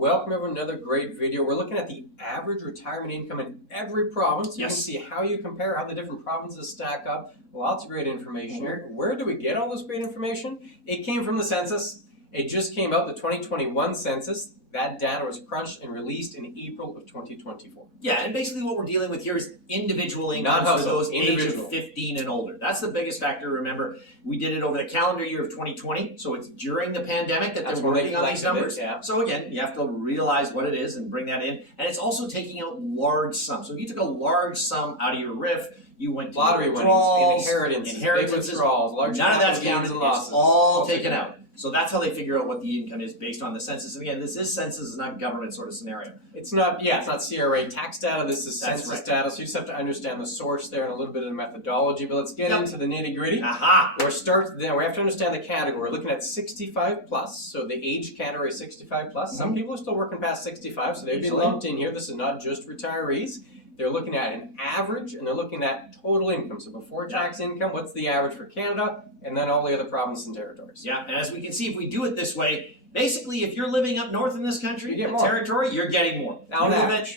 Welcome everyone to another great video. We're looking at the average retirement income in every province. You can see how you compare, how the different provinces stack up. Lots of great information here. Where do we get all this great information? It came from the census. It just came out, the 2021 census. That data was crunched and released in April of 2024. Yeah, and basically what we're dealing with here is individual incomes for those age of 15 and older. That's the biggest factor to remember. We did it over the calendar year of 2020, so it's during the pandemic that they're working on these numbers. So again, you have to realize what it is and bring that in. And it's also taking out large sums. So if you took a large sum out of your RIF, you went to lottery winnings, inheritances, withdrawals, none of that's counted. It's all taken out. So that's how they figure out what the income is based on the census. And again, this is census, is not government sort of scenario. It's not, it's not CRA tax data, this is census data, so you just have to understand the source there and a little bit of the methodology. But let's get into the nitty gritty. We have to understand the category. We're looking at 65 plus, so the age category is 65 plus. Some people are still working past 65, so they've been lumped in here. This is not just retirees. They're looking at an average, and they're looking at total income. So before tax income, what's the average for Canada, and then all the other provinces and territories. Yeah, and as we can see, if we do it this way, basically, if you're living up north in this country, territory, you're getting more. Now,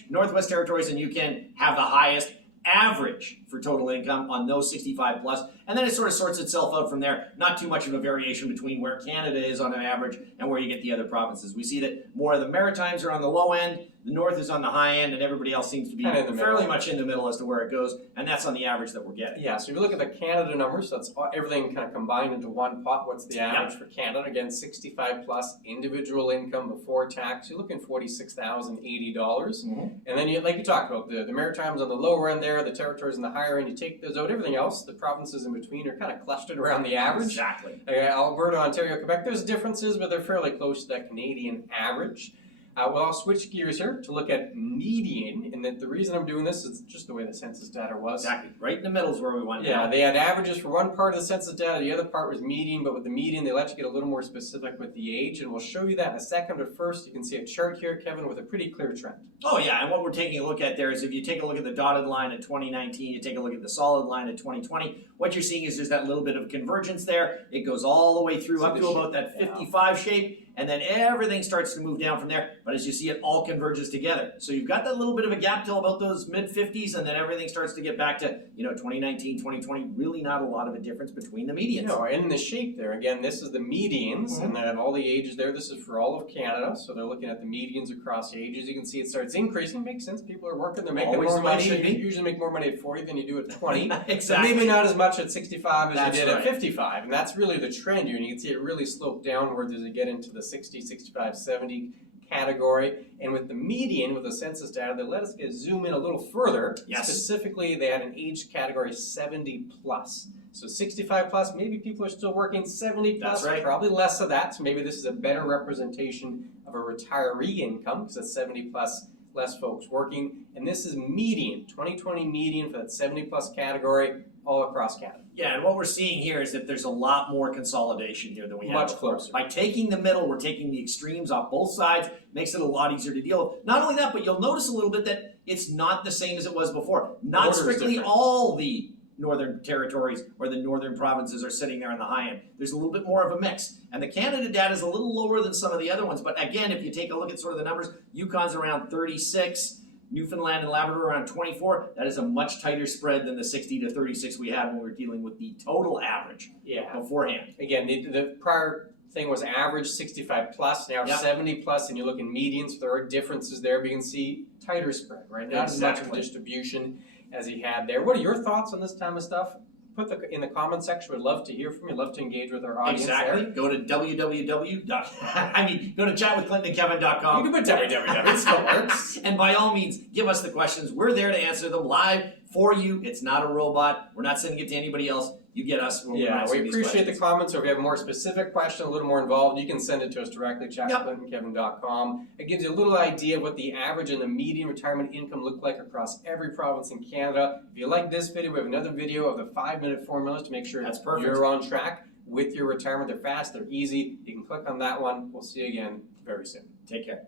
Northwest Territories, and you can have the highest average for total income on those 65 plus, and then it sort of sorts itself out from there. Not too much of a variation between where Canada is on an average and where you get the other provinces. We see that more of the Maritimes are on the low end, the North is on the high end, and everybody else seems to be fairly much in the middle as to where it goes, and that's on the average that we're getting. Yeah, so if you look at the Canada numbers, that's everything kind of combined into one pot. What's the average for Canada? Again, 65 plus individual income before tax, you're looking $46,080. And then, like you talked about, the Maritimes on the lower end there, the territories on the higher end, you take those out. Everything else, the provinces in between are kind of clustered around the average. Exactly. Alberta, Ontario, Quebec, there's differences, but they're fairly close to that Canadian average. Well, I'll switch gears here to look at median, and that the reason I'm doing this is just the way the census data was. Exactly, right in the middle is where we want. Yeah, they had averages for one part of the census data, the other part was median, but with the median, they let you get a little more specific with the age, and we'll show you that in a second. But first, you can see a chart here, Kevin, with a pretty clear trend. Oh yeah, and what we're taking a look at there is if you take a look at the dotted line at 2019, you take a look at the solid line at 2020, what you're seeing is there's that little bit of convergence there. It goes all the way through up to about that 55 shape. And then everything starts to move down from there. But as you see, it all converges together. So you've got that little bit of a gap till about those mid-50s, and then everything starts to get back to, 2019, 2020, really not a lot of a difference between the medians. No, and the shape there, again, this is the medians, and then all the ages there. This is for all of Canada, so they're looking at the medians across ages. You can see it starts increasing. Makes sense. People are working. They're making more money. You usually make more money at 40 than you do at 20. Exactly. But maybe not as much at 65 as you did at 55. And that's really the trend here. And you can see it really slope downwards as you get into the 60, 65, 70 category. And with the median, with the census data, they let us zoom in a little further. Specifically, they had an age category 70 plus. So 65 plus, maybe people are still working. 70 plus, probably less of that. So maybe this is a better representation of a retiree income, because it's 70 plus, less folks working. And this is median, 2020 median for that 70 plus category all across Canada. Yeah, and what we're seeing here is that there's a lot more consolidation here than we had before. Closer. By taking the middle, we're taking the extremes off both sides, makes it a lot easier to deal with. Not only that, but you'll notice a little bit that it's not the same as it was before. Not strictly all the northern territories or the northern provinces are sitting there on the high end. There's a little bit more of a mix. And the Canada data is a little lower than some of the other ones. But again, if you take a look at sort of the numbers, Yukon's around 36, Newfoundland and Labrador around 24. That is a much tighter spread than the 60 to 36 we had when we were dealing with the total average beforehand. Again, the prior thing was average 65 plus, now 70 plus, and you look in medians, there are differences there, but you can see tighter spread, right? Not as much of a distribution as he had there. What are your thoughts on this kind of stuff? Put in the comment section. We'd love to hear from you. Love to engage with our audience. Exactly. Go to go to chatwithclintonandkevin.com. You can put www. It still works. And by all means, give us the questions. We're there to answer them live for you. It's not a robot. We're not sending it to anybody else. You get us. We appreciate the comments. Or if you have a more specific question, a little more involved, you can send it to us directly, chatwithclintonandkevin.com. It gives you a little idea of what the average and the median retirement income look like across every province in Canada. If you like this video, we have another video of the 5-minute formulas to make sure you're on track with your retirement. They're fast, they're easy. You can click on that one. We'll see you again very soon. Take care.